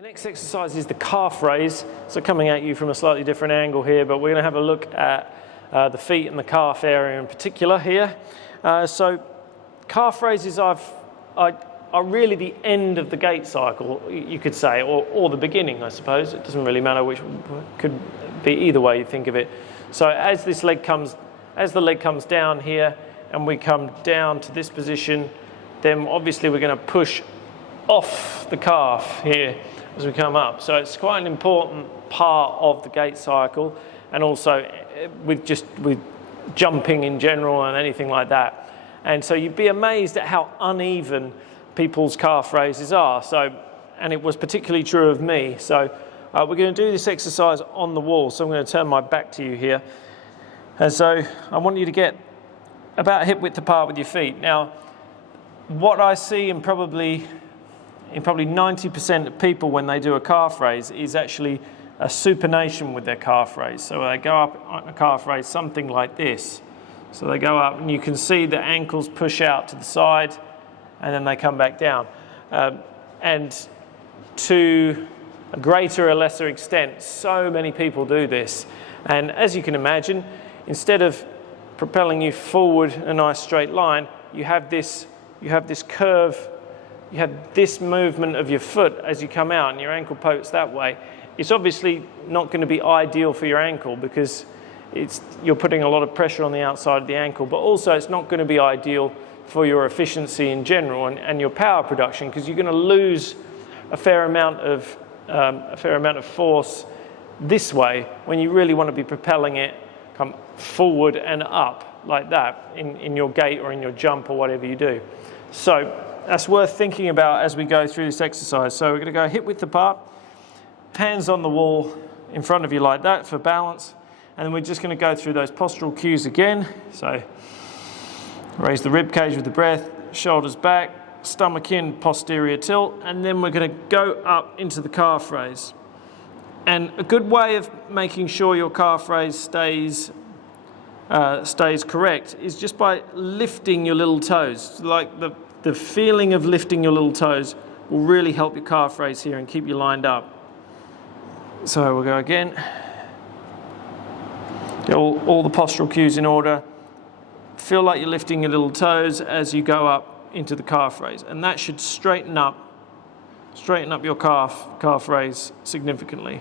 The next exercise is the calf raise. So coming at you from a slightly different angle here, but we're going to have a look at the feet and the calf area in particular here. So calf raises are really the end of the gait cycle, you could say, or the beginning, I suppose. It doesn't really matter which, could be either way you think of it. So as the leg comes down here and we come down to this position, then obviously we're going to push off the calf here as we come up. So it's quite an important part of the gait cycle, and also with jumping in general and anything like that. And so you'd be amazed at how uneven people's calf raises are. So, and it was particularly true of me. So we're going to do this exercise on the wall. So I'm going to turn my back to you here. And so I want you to get about hip width apart with your feet. Now, what I see in probably 90% of people when they do a calf raise is actually a supination with their calf raise. So they go up on a calf raise, something like this. So they go up and you can see the ankles push out to the side and then they come back down. And to a greater or lesser extent, so many people do this. And as you can imagine, instead of propelling you forward in a nice straight line, you have this curve. You have this movement of your foot as you come out and your ankle pokes that way. It's obviously not going to be ideal for your ankle because you're putting a lot of pressure on the outside of the ankle, but also it's not going to be ideal for your efficiency in general and your power production, because you're going to lose a fair amount of force this way when you really want to be propelling it come forward and up like that in your gait or in your jump or whatever you do. So that's worth thinking about as we go through this exercise. So we're going to go hip width apart, hands on the wall in front of you like that for balance, and then we're just going to go through those postural cues again. So raise the rib cage with the breath, shoulders back, stomach in, posterior tilt, and then we're going to go up into the calf raise. And a good way of making sure your calf raise stays correct is just by lifting your little toes. Like the feeling of lifting your little toes will really help your calf raise here and keep you lined up. So we'll go again. Get all the postural cues in order. Feel like you're lifting your little toes as you go up into the calf raise, and that should straighten up your calf raise significantly.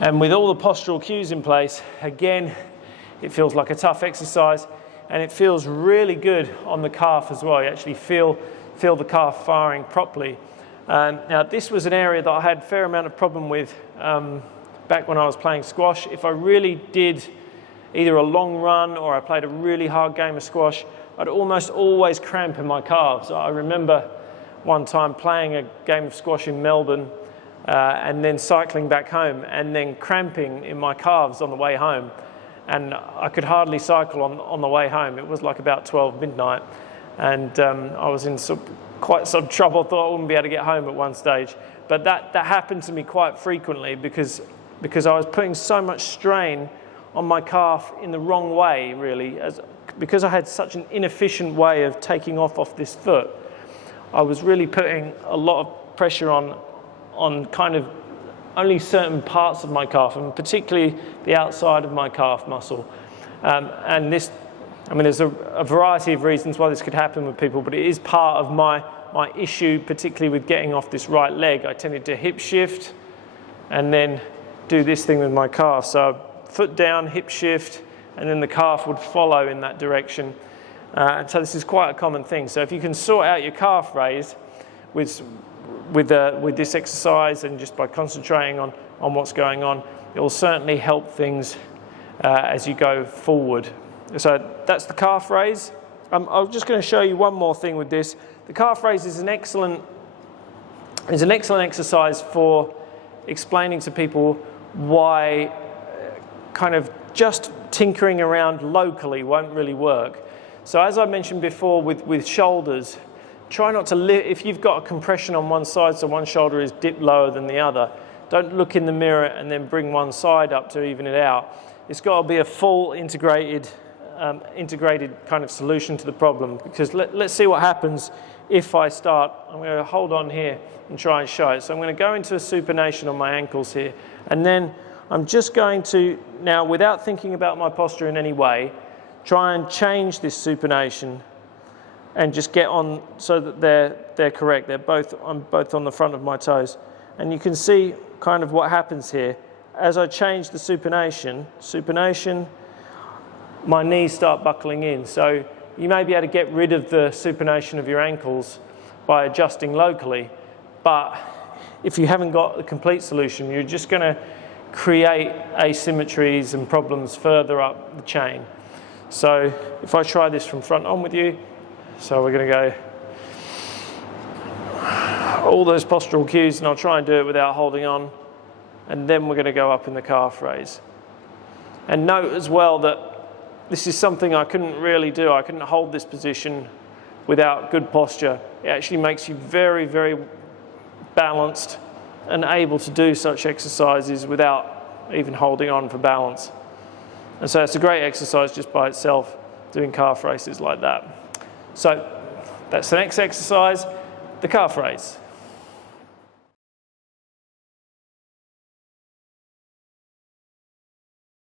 And with all the postural cues in place, again, it feels like a tough exercise, and it feels really good on the calf as well. You actually feel the calf firing properly. Now, this was an area that I had a fair amount of problem with back when I was playing squash. If I really did either a long run or I played a really hard game of squash, I'd almost always cramp in my calves. I remember one time playing a game of squash in Melbourne and then cycling back home and then cramping in my calves on the way home. And I could hardly cycle on the way home. It was like about 12 midnight. And I was in quite some trouble. I thought I wouldn't be able to get home at one stage. But that happened to me quite frequently because I was putting so much strain on my calf in the wrong way, really. Because I had such an inefficient way of taking off this foot, I was really putting a lot of pressure on kind of only certain parts of my calf, and particularly the outside of my calf muscle. And this, I mean, there's a variety of reasons why this could happen with people, but it is part of my issue, particularly with getting off this right leg. I tended to hip shift and then do this thing with my calf. So foot down, hip shift, and then the calf would follow in that direction. And so this is quite a common thing. So if you can sort out your calf raise with this exercise and just by concentrating on what's going on, it will certainly help things as you go forward. So that's the calf raise. I'm just going to show you one more thing with this. The calf raise is an excellent exercise for explaining to people why kind of just tinkering around locally won't really work. So as I mentioned before with shoulders, try not to lift. If you've got a compression on one side, so one shoulder is dipped lower than the other, don't look in the mirror and then bring one side up to even it out. It's got to be a full integrated integrated kind of solution to the problem, because let's see what happens if I start. I'm going to hold on here and try and show it. So I'm going to go into a supination on my ankles here, and then I'm just going to, now without thinking about my posture in any way, try and change this supination and just get on so that they're correct. I'm both on the front of my toes. And you can see kind of what happens here. As I change the supination, my knees start buckling in. So you may be able to get rid of the supination of your ankles by adjusting locally, but if you haven't got the complete solution, you're just going to create asymmetries and problems further up the chain. So if I try this from front on with you, so we're going to go all those postural cues, and I'll try and do it without holding on, and then we're going to go up in the calf raise. And note as well that this is something I couldn't really do. I couldn't hold this position without good posture. It actually makes you very, very balanced and able to do such exercises without even holding on for balance. And so it's a great exercise just by itself, doing calf raises like that. So that's the next exercise, the calf raise.